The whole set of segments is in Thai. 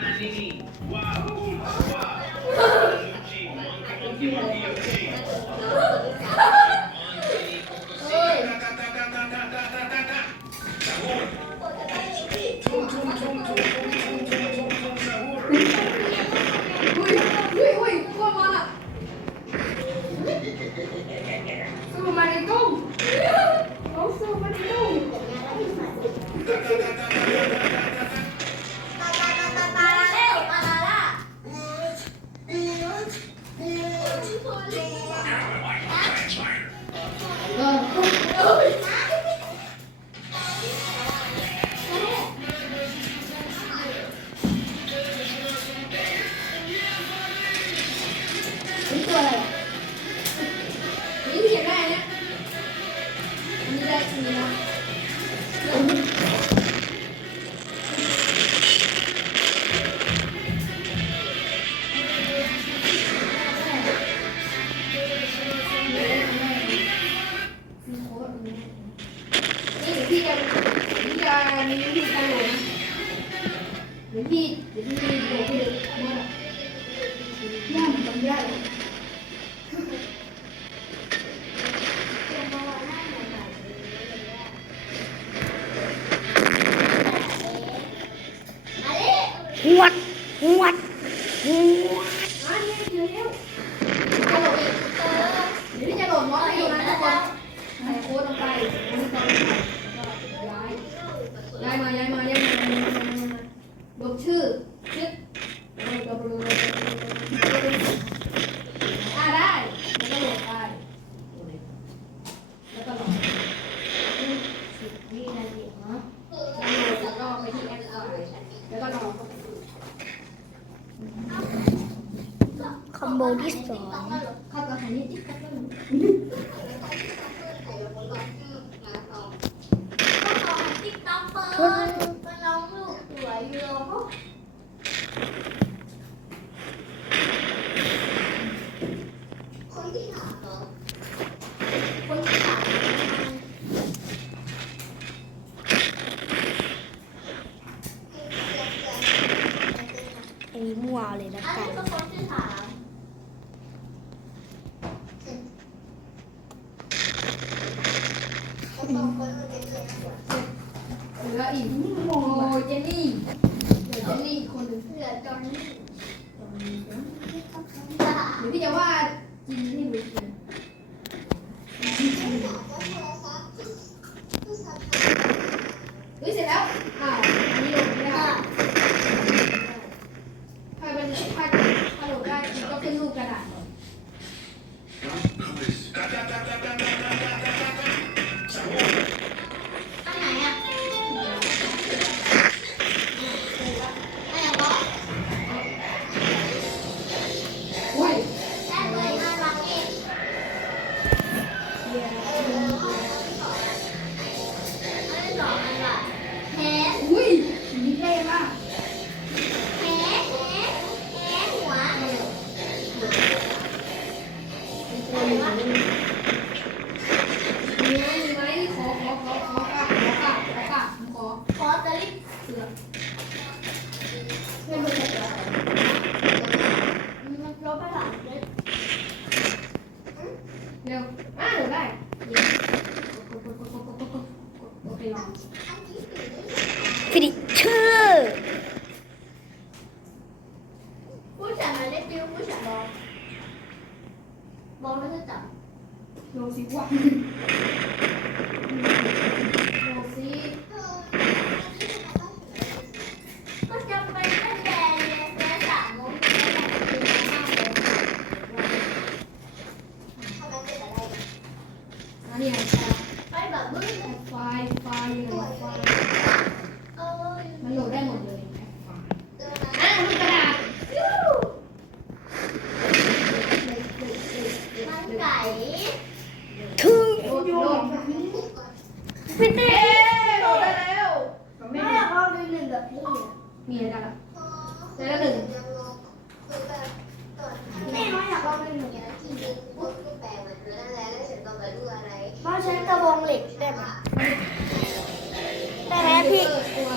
Wow. Wow. Monkey, monkey, okay. เลย ಕೊಡುವ 六十块，六。 พี่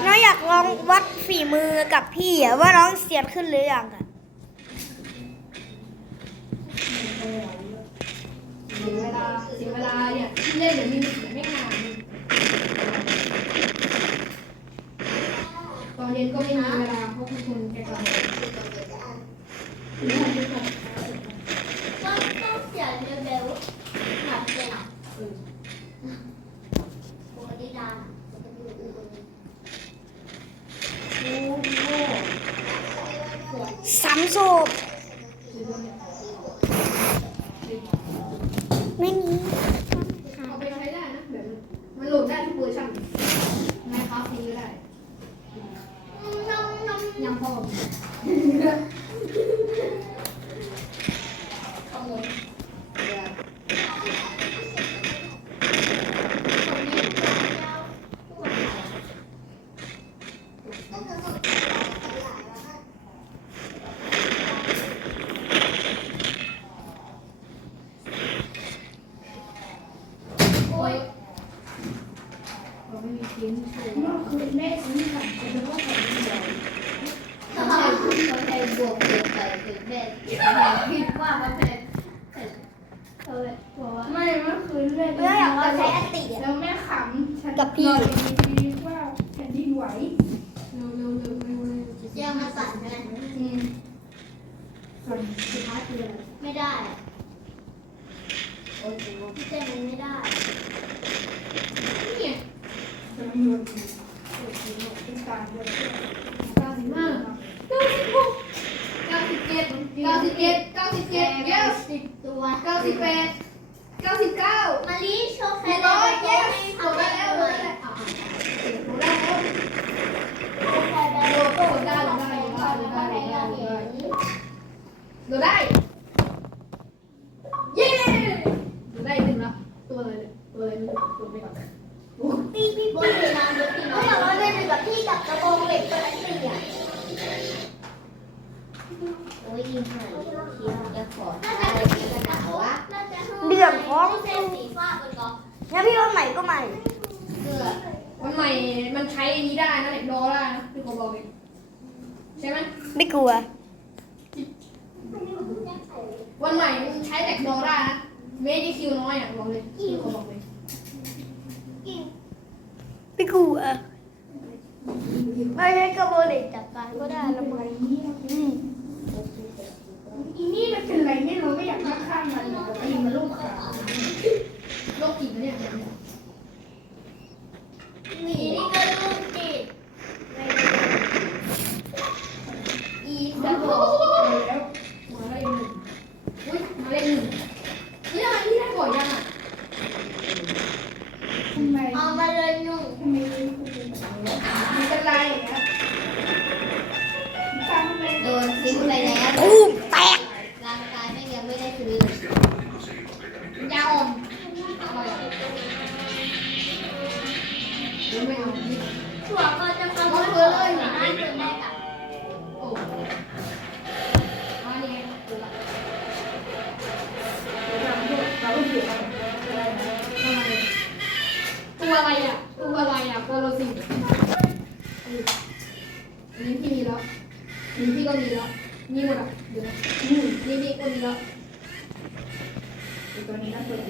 น้องอยากลองวัดฝีมือกับพี่อว่าน้องเสียบขึ้นหรือยังอะเสียเวลาเสียเวลาเนี่ยเล่นเดี๋ยวมีอถือไม่งานตอนเย็นก็ไม่มีเวลาเพราะคุณคุณแกก่อน ยำพอม ขโมย โอ้ยเราไม่มีชิ้นโชว์ เมื่อคืนแม่ซื้อหนังจะเป็นว่าของเดียว เขาใช้เขาใช้บวกเกินไปเป็นแม่คิดว่าเขาใช้เขาเลยบอกว่า ไม่เมื่อคืนแม่ เมื่ออยากจะใช้อติอะ แล้วแม่ขำฉัน กับพี่ นอนดีๆว่าแผ่นดินไหว เร็วเร็วเร็วเร็วเร็ว แย่งมาสั่นใช่ไหม อืม ส่วนสุดท้ายคืออะไรไม่ได้อะพี่เต้มันไม่ได้เนี่ยกำลังโดนตีเป็นการเดินเก้าสิบห้าเก้าสิบหกเก้าสิบเจ็ดเก้าสิบเจ็ดเก้าสิบเจ็ด yes สิบตัวเก้าสิบแปดเก้าสิบเก้ามาลีโชว์แฟสี่นร้อยเย้ yes โหลดได้แล้วโหลดได้แล้วอะโหลดได้แล้วโหลดก็โหลดได้โหลดได้โหลดได้โหลดได้โหลดได้ โดได้โหลดได้ เย้โหลดได้หนึ่งละตัวอะไรเนี่ยตัวอะไรไม่รู้กดไปก่อนพี่พี่บนเวลาเด็กพี่น้อยเราเล่นกับพี่กับกระโปรงเหล็กตัวนั้นสี่อะโอ้ยยิงหายเที่ยวจะขออะไรกันหนาวะเรื่องของเส้นสีฟ้าเป็นกองงั้นพี่ว่าใหม่ก็ใหม่เสื้อวันใหม่ มันใช้อันนี้ได้นะเด็กโดได้นะพี่โคบอกเองใช่ไหมไม่กลัว วัน ใหม่มันใช้แท็กโดได้นะเมดิคิวน้อยอะบอกเลยพี่โคบอกเลยไม่กลัวไม่ใช่กระโบเหล็กจัดการก็ได้ละมั้งอืมอีนี่มันเป็นอะไรไม่รู้ไม่อยากนั่งข้างมันเลยตีมันลูกขาโรคจิตนะเนี่ยหนีนี่ก็ ไม่เอาถั่วก็จะเข้ามาเลยหาให้เธอแม่กับโอ้อันเยวละเราก็อยู่กันตัวอะไรอะ ตัวอะไรอะโรสิอันนี้พี่มีแล้วอันนี้พี่ก็มีแล้วมีหมดอะเดี๋ยวนะนี่นี่ก็มีแล้วตัวนี้น่าตัวเ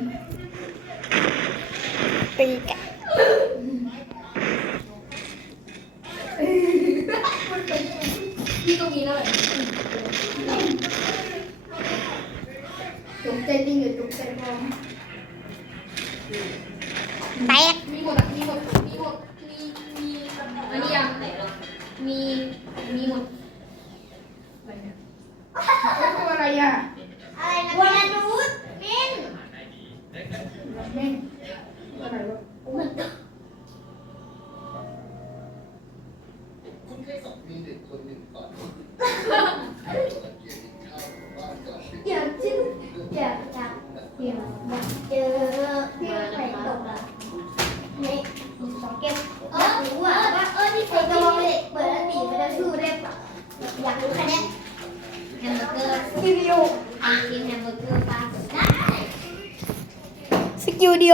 ย อะปีกอะพี่ก็มีแล้วแหละตกใจจริงหรือตกใจปลอมแตก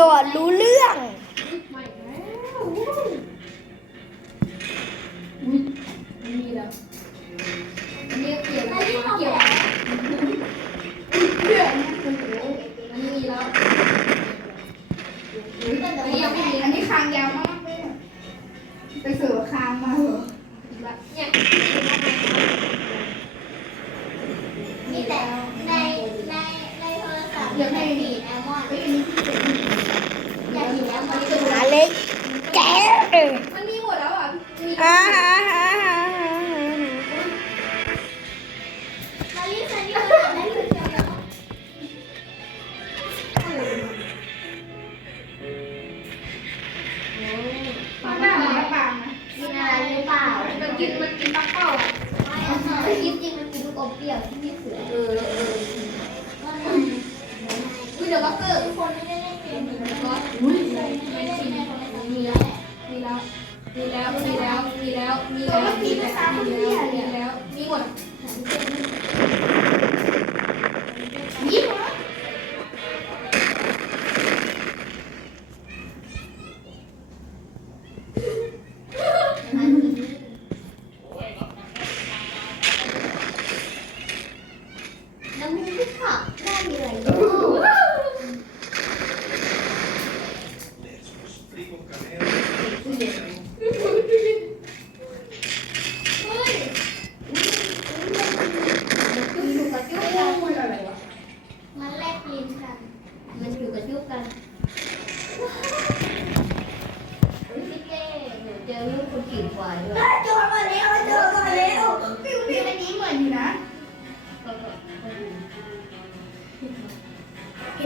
ยวอะรู้เรื่องอันนี้คางยาวมากเลยไปสือคางมาเหรอเนี่ย திரும்ப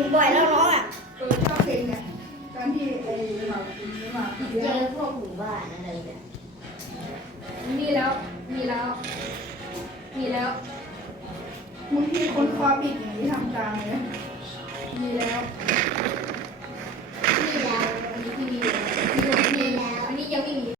ินบ่อยแล้วร้องอะเออชเพลงเนี่ยที่ไอหมากินหมาเจเลี้ยงอพวกว่าอะไรเนี่ยมีแล้ว มีแล้ว มีแล้ว มึงที่คนคอปิดอย่างนี้ทำตามเลยมีแล้วมีแล้วอันนี้ที่มีอยู่มีแล้วอันนี้ยังไม่มี